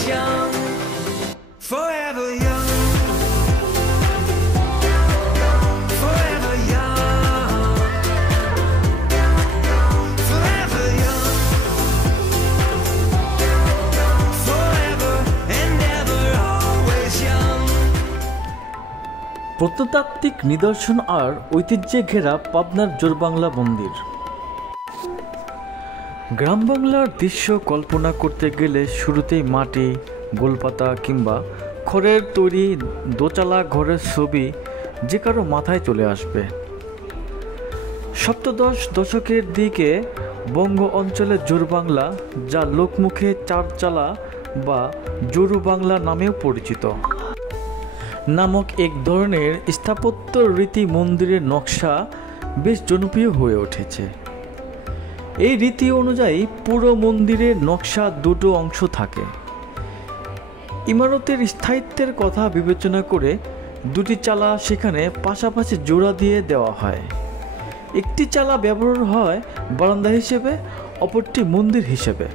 always young, forever young. Forever young, forever young, forever and ever always young. প্রত্নতাত্ত্বিক নিদর্শন আর ঐতিহ্যে ঘেরা পাবনার জোরবাংলা মন্দির। গ্রাম বাংলার দৃশ্য কল্পনা করতে গেলে শুরুতেই মাটি, গোলপাতা কিংবা খড়ের তৈরি দোচালা ঘরের ছবি যে কারো মাথায় চলে আসবে। সপ্তদশ দশকের দিকে বঙ্গ অঞ্চলে জোরবাংলা, যা লোকমুখে চারচালা বা জোরু বাংলা নামেও পরিচিত, নামক এক ধরনের স্থাপত্য রীতি মন্দিরের নকশা বেশ জনপ্রিয় হয়ে উঠেছে। এই রীতি অনুযায়ী পুরো মন্দিরের নকশা দুটো অংশ থাকে। ইমারতের স্থায়িত্বের কথা বিবেচনা করে দুটি চালা সেখানে পাশাপাশি জোড়া দিয়ে দেওয়া হয়। একটি চালা ব্যবহার হয় বারান্দা হিসেবে, অপরটি মন্দির হিসেবে।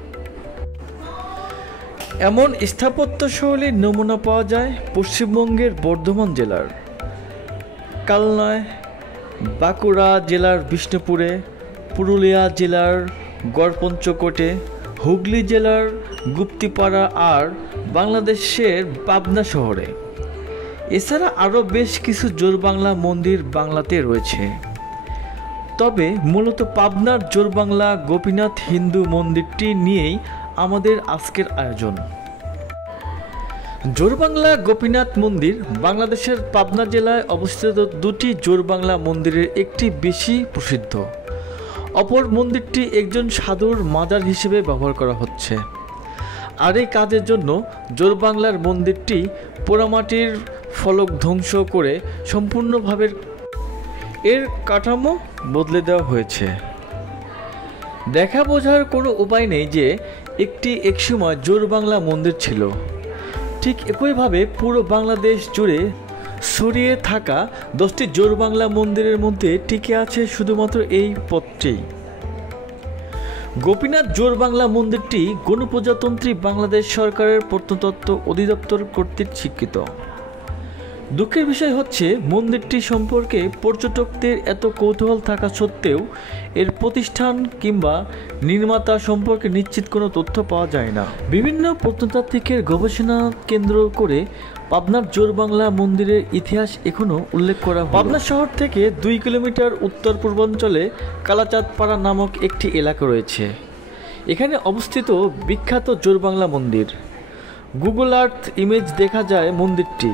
এমন স্থাপত্যশৈলীর নমুনা পাওয়া যায় পশ্চিমবঙ্গের বর্ধমান জেলার কালনায়, বাঁকুড়া জেলার বিষ্ণুপুরে, পুরুলিয়া জেলার গড়পঞ্চকোটে, হুগলি জেলার গুপ্তিপাড়া আর বাংলাদেশের পাবনা শহরে। এছাড়া আরও বেশ কিছু জোরবাংলা মন্দির বাংলাতে রয়েছে, তবে মূলত পাবনার জোরবাংলা গোপীনাথ হিন্দু মন্দিরটি নিয়েই আমাদের আজকের আয়োজন। জোরবাংলা গোপীনাথ মন্দির বাংলাদেশের পাবনা জেলায় অবস্থিত দুটি জোরবাংলা মন্দিরের একটি বেশি প্রসিদ্ধ, অপর মন্দিরটি একজন সাধুর মাজার হিসেবে ব্যবহার করা হচ্ছে। আর এই কাজের জন্য জোরবাংলার মন্দিরটি পোড়ামাটির ফলক ধ্বংস করে সম্পূর্ণভাবে এর কাঠামো বদলে দেওয়া হয়েছে। দেখা বোঝার কোনো উপায় নেই যে একসময় জোরবাংলা মন্দির ছিল। ঠিক একইভাবে পুরো বাংলাদেশ জুড়ে ছড়িয়ে থাকা 10টি জোরবাংলা মন্দিরের মধ্যে টিকে আছে শুধুমাত্র এই পথটি। গোপীনাথ জোরবাংলা মন্দিরটি গণপ্রজাতন্ত্রী বাংলাদেশ সরকারের প্রত্নতত্ত্ব অধিদপ্তর কর্তৃক স্বীকৃত। দুঃখের বিষয় হচ্ছে মন্দিরটি সম্পর্কে পর্যটকদের এত কৌতূহল থাকা সত্ত্বেও এর প্রতিষ্ঠান কিংবা নির্মাতা সম্পর্কে নিশ্চিত কোনো তথ্য পাওয়া যায় না। বিভিন্ন প্রত্নতাত্ত্বিকের গবেষণা কেন্দ্র করে পাবনার জোরবাংলা মন্দিরের ইতিহাস এখনও উল্লেখ করা হয়। পাবনা শহর থেকে 2 কিলোমিটার উত্তর পূর্বাঞ্চলে কালাচাঁদপাড়া নামক একটি এলাকা রয়েছে। এখানে অবস্থিত বিখ্যাত জোরবাংলা মন্দির। গুগল আর্থ ইমেজ দেখা যায় মন্দিরটি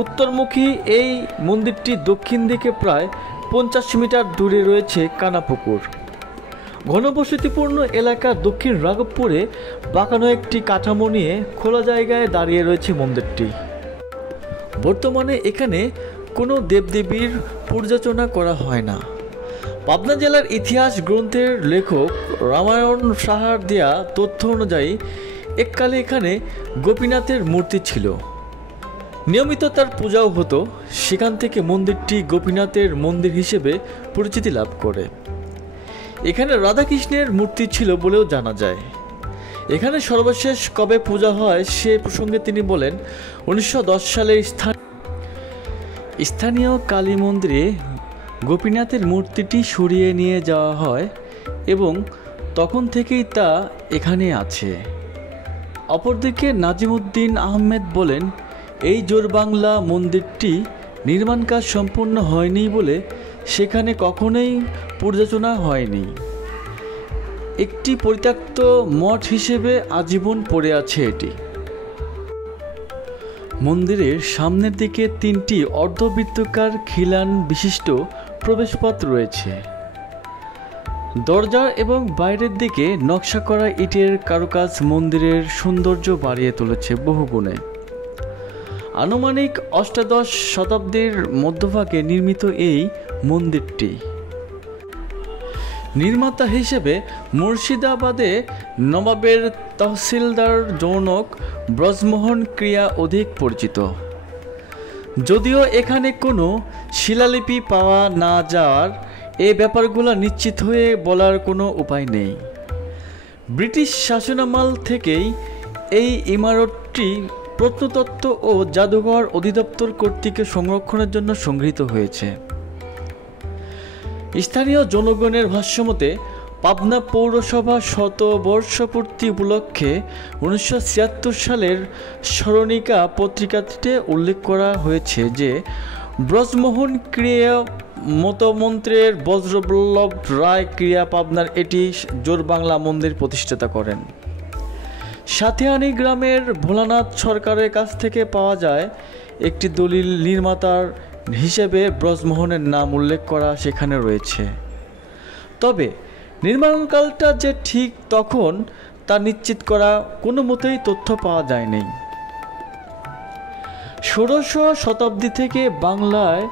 উত্তরমুখী। এই মন্দিরটি দক্ষিণ দিকে প্রায় 50 মিটার দূরে রয়েছে কানাপুকুর। ঘনবসতিপূর্ণ এলাকা দক্ষিণ রাঘবপুরে বাঁকানো একটি কাঠামো নিয়ে খোলা জায়গায় দাঁড়িয়ে রয়েছে মন্দিরটি। বর্তমানে এখানে কোনো দেবদেবীর পূজার্চনা করা হয় না। পাবনা জেলার ইতিহাস গ্রন্থের লেখক রামায়ণ সাহার দেয়া তথ্য অনুযায়ী এককালে এখানে গোপীনাথের মূর্তি ছিল, নিয়মিত তার পূজাও হতো। সেখান থেকে মন্দিরটি গোপীনাথের মন্দির হিসেবে পরিচিতি লাভ করে। এখানে রাধাকৃষ্ণের মূর্তি ছিল বলেও জানা যায়। এখানে সর্বশেষ কবে পূজা হয় সে প্রসঙ্গে তিনি বলেন, 1910 সালে স্থানীয় কালী মন্দিরে গোপীনাথের মূর্তিটি সরিয়ে নিয়ে যাওয়া হয় এবং তখন থেকেই তা এখানে আছে। অপরদিকে নাজিমুদ্দিন আহমেদ বলেন, এই জোরবাংলা মন্দিরটি নির্মাণ কাজ সম্পূর্ণ হয়নি বলে সেখানে কখনোই পূজার্চনা হয়নি। একটি পরিত্যক্ত মঠ হিসেবে আজীবন পড়ে আছে এটি। মন্দিরের সামনের দিকে 3টি অর্ধবৃত্তাকার খিলান বিশিষ্ট প্রবেশপথ রয়েছে। দরজা এবং বাইরের দিকে নকশা করা ইটের কারুকাজ মন্দিরের সৌন্দর্য বাড়িয়ে তুলেছে বহুগুণে। আনুমানিক অষ্টাদশ শতাব্দীর মধ্যভাগে নির্মিত এই মন্দিরটি। নির্মাতা হিসেবে মুর্শিদাবাদে নবাবের তহসিলদার জনক ব্রজমোহন ক্রিয়া অধিক পরিচিত। যদিও এখানে কোনো শিলালিপি পাওয়া না যাওয়ার এই ব্যাপারগুলো নিশ্চিত হয়ে বলার কোনো উপায় নেই। ব্রিটিশ শাসনামল থেকেই এই ইমারতটি প্রত্নতত্ত্ব ও জাদুঘর অধিদপ্তর কর্তৃক সংরক্ষণের জন্য সংগৃহীত হয়েছে। স্থানীয় জনগণের ভাষ্যমতে পাবনা পৌরসভা শতবর্ষপূর্তি উপলক্ষে 1976 সালের স্মরণিকা পত্রিকাটিতে উল্লেখ করা হয়েছে যে ব্রজমোহন ক্রিয়া মতমন্ত্রের বজ্রবল্লভ রায় ক্রিয়া পাবনার এটি জোরবাংলা মন্দির প্রতিষ্ঠাতা করেন। সাথিয়ানি গ্রামের ভোলানাথ সরকারের কাছ থেকে পাওয়া যায় একটি দলিল নির্মাতার হিসেবে ব্রজমোহনের নাম উল্লেখ করা সেখানে রয়েছে। তবে নির্মাণকালটা যে ঠিক তখন তা নিশ্চিত করা কোনো মতেই তথ্য পাওয়া যায়নি। 16শ শতাব্দী থেকে বাংলায়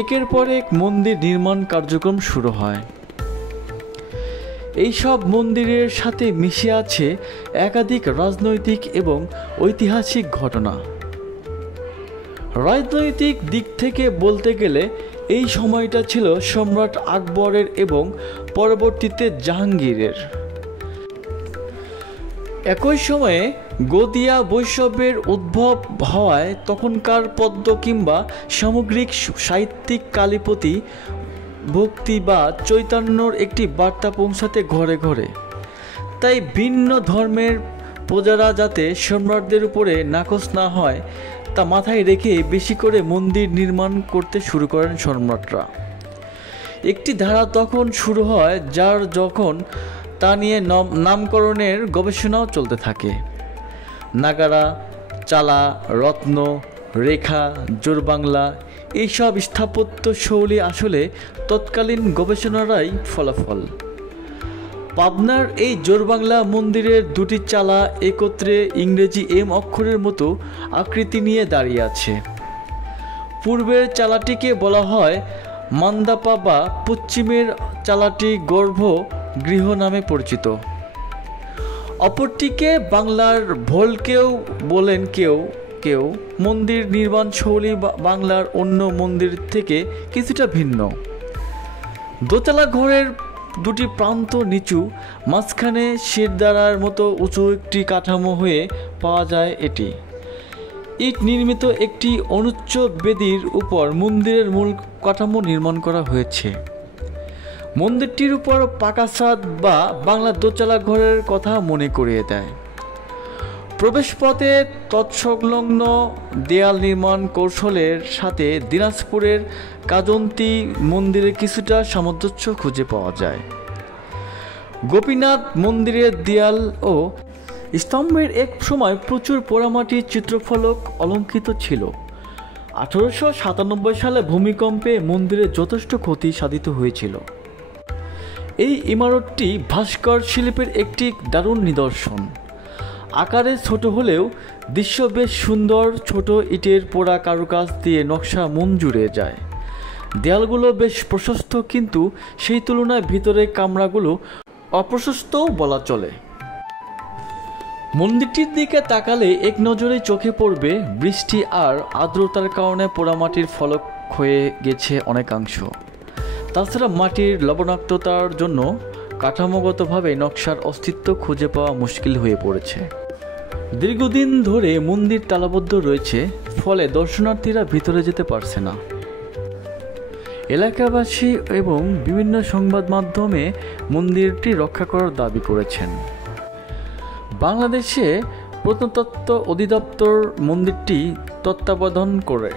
একের পর এক মন্দির নির্মাণ কার্যক্রম শুরু হয়। এই সব মন্দিরের সাথে মিশে আছে একাধিক রাজনৈতিক এবং ঐতিহাসিক ঘটনা। রাজনৈতিক দিক থেকে বলতে গেলে এই সময়টা ছিল সম্রাট আকবরের এবং পরবর্তীতে জাহাঙ্গীরের। একই সময়ে গদিয়া বৈষ্ণবের উদ্ভব হওয়ায় তখনকার পদ্য কিংবা সামগ্রিক সাহিত্যিক কালীপতি ভক্তি বা চৈতন্যর একটি বার্তা পৌঁছাতে ঘরে ঘরে। তাই ভিন্ন ধর্মের প্রজারা যাতে সম্রাটদের উপরে নাকচ না হয় তা মাথায় রেখে বেশি করে মন্দির নির্মাণ করতে শুরু করেন সম্রাটরা। একটি ধারা তখন শুরু হয় যার যখন তা নিয়ে নামকরণের গবেষণাও চলতে থাকে। নাগারা, চালা, রত্ন, রেখা, জোরবাংলা এইসব স্থাপত্য শৈলী আসলে তৎকালীন গবেষণারাই ফলাফল। পাবনার এই জোরবাংলা মন্দিরের দুটি চালা একত্রে ইংরেজি এম অক্ষরের মতো আকৃতি নিয়ে দাঁড়িয়ে আছে। পূর্বের চালাটিকে বলা হয় মান্দাপা বা পশ্চিমের চালাটি গর্ভ গৃহ নামে পরিচিত। অপরটিকে বাংলার ভোলকেও বলেন কেউ কেউ। মন্দির নির্মাণ শৈলী বাংলার অন্য মন্দির থেকে কিছুটা ভিন্ন। দোতলা ঘরের দুটি প্রান্ত নিচু, মাঝখানে শিরদাঁড়ার মতো উঁচু একটি কাঠামো হয়ে পাওয়া যায়। এটি ইট নির্মিত একটি অনুচ্চ বেদির উপর মন্দিরের মূল কাঠামো নির্মাণ করা হয়েছে। মন্দিরটির উপর পাকা ছাদ বা বাংলা দোতলা ঘরের কথা মনে করিয়ে দেয়। প্রবেশপথে তৎসংলগ্ন দেয়াল নির্মাণ কৌশলের সাথে দিনাজপুরের কাজন্তী মন্দিরের কিছুটা সামঞ্জস্য খুঁজে পাওয়া যায়। গোপীনাথ মন্দিরের দেয়াল ও স্তম্ভের এক সময় প্রচুর পোড়ামাটির চিত্রফলক অলঙ্কৃত ছিল। 1897 সালে ভূমিকম্পে মন্দিরের যথেষ্ট ক্ষতি সাধিত হয়েছিল। এই ইমারতটি ভাস্কর শিল্পের একটি দারুণ নিদর্শন। আকারে ছোট হলেও দৃশ্য বেশ সুন্দর। ছোট ইটের পোড়া কারুকাজ দিয়ে নকশা মন জুড়ে যায়। দেয়ালগুলো বেশ প্রশস্ত, কিন্তু সেই তুলনায় ভিতরের কামরাগুলো অপ্রশস্তও বলা চলে। মন্দিরটির দিকে তাকালে এক নজরে চোখে পড়বে বৃষ্টি আর আর্দ্রতার কারণে পোড়ামাটির ফলক ক্ষয়ে গেছে অনেকাংশ। তাছাড়া মাটির লবণাক্ততার জন্য কাঠামোগতভাবে নকশার অস্তিত্ব খুঁজে পাওয়া মুশকিল হয়ে পড়েছে। দীর্ঘদিন ধরে মন্দির তালাবদ্ধ রয়েছে, ফলে দর্শনার্থীরা ভিতরে যেতে পারছে না। এলাকাবাসী এবং বিভিন্ন সংবাদ মাধ্যমে মন্দিরটি রক্ষা করার দাবি করেছেন। বাংলাদেশে প্রত্নতত্ত্ব অধিদপ্তর মন্দিরটি তত্ত্বাবধান করে।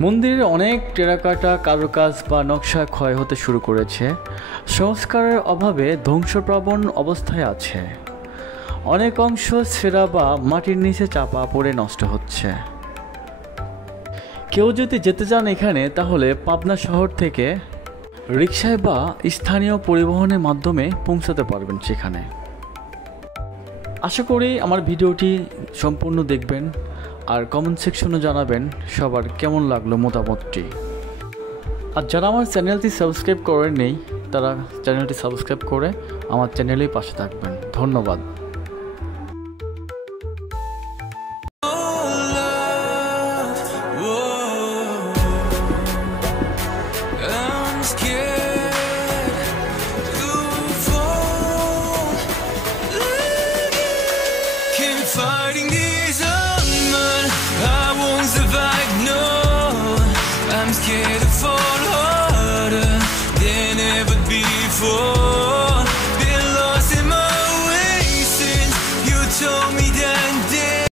মন্দিরের অনেক টেরাকোটা কারুকাজ বা নকশা ক্ষয় হতে শুরু করেছে। সংস্কারের অভাবে ধ্বংসপ্রাবণ অবস্থায় আছে। অনেক অংশ ছেঁড়া বা মাটির নিচে চাপা পড়ে নষ্ট হচ্ছে। কেউ যদি যেতে চান এখানে, তাহলে পাবনা শহর থেকে রিকশায় বা স্থানীয় পরিবহনের মাধ্যমে পৌঁছাতে পারবেন সেখানে। আশা করি আমার ভিডিওটি সম্পূর্ণ দেখবেন আর কমেন্ট সেকশনে জানাবেন সবার কেমন লাগলো মতামতটি। আর যারা আমার চ্যানেলটি সাবস্ক্রাইব করেননি, তারা চ্যানেলটি সাবস্ক্রাইব করে আমার চ্যানেলেই পাশে থাকবেন। ধন্যবাদ।